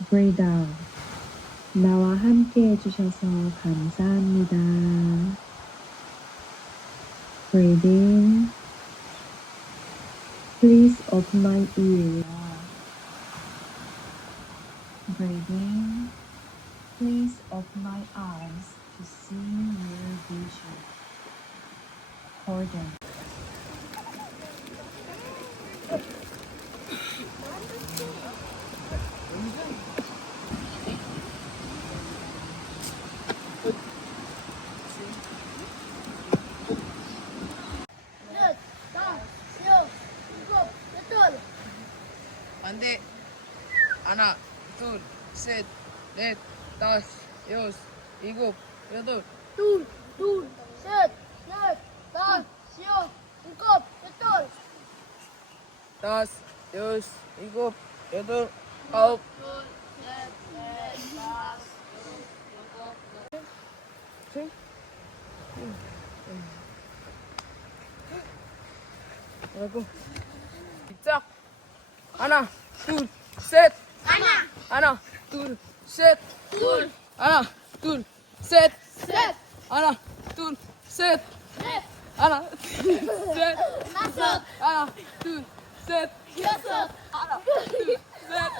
breathe out. 나와 함께 해주셔서 감사합니다. Breathe in. Please open my ears. Breathe in. Please open my eyes to see your vision. Hold on. 안돼 하나 둘셋넷 다섯 여섯 일곱 여덟 둘, 둘, 셋, 넷, 다, 여섯, 일곱, 여덟. 다섯 여섯 일곱 여덟 아홉 하고 시작 하나 tul, set. Ana. Ana, tul, set. Tul. Ana, tul, set. Set. Ana, tul, set. Set. Ana, set. Nasot. Ana, tul, set. Yosot. Ana, tul, set.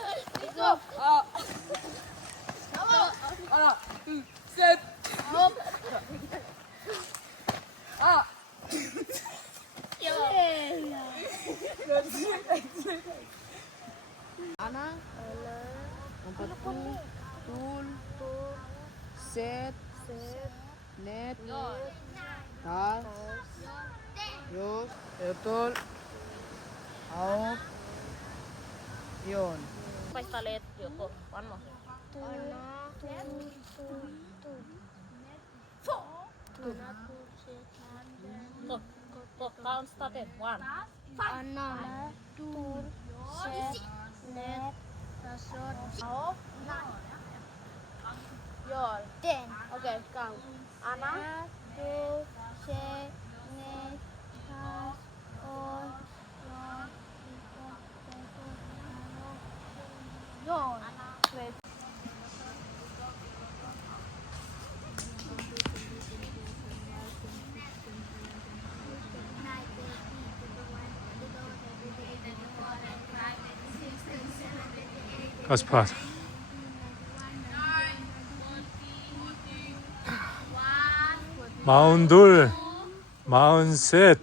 Anak. Anak. Number Anak two. Tool. Tool. Set. Set. Net. Net. Tas. Yus. Yutol. Aok. Yun. Pesta let yoko. One more. Tool. Tool. Tool. Tool. Four. Tool. Four. Four. Count started. One. Five. Anna. Tool. Set. Net. Ten. Okay, count. Anna. Two. 가스팟. 마흔 둘 마흔 셋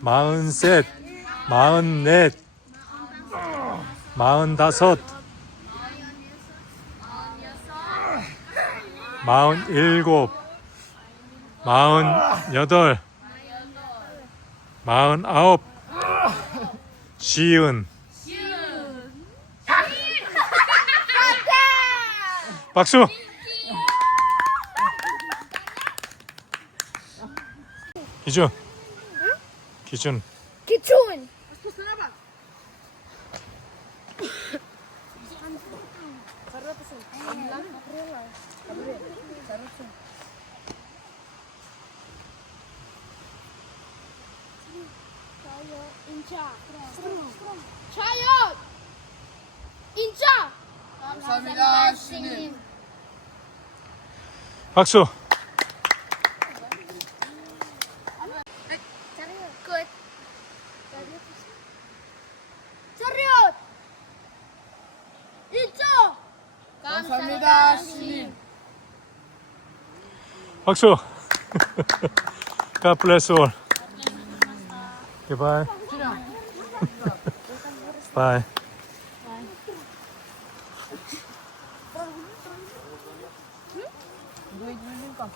마흔 셋 마흔 넷 마흔 다섯 마흔 일곱 마흔 여덟 마흔 아홉 시은 박수 기준 기준 기춘. 인자. 자연. 인자. 감사합니다 주님 박수. 감사합니다 주님 박수 God bless all Goodbye Bye Do it me, Pop.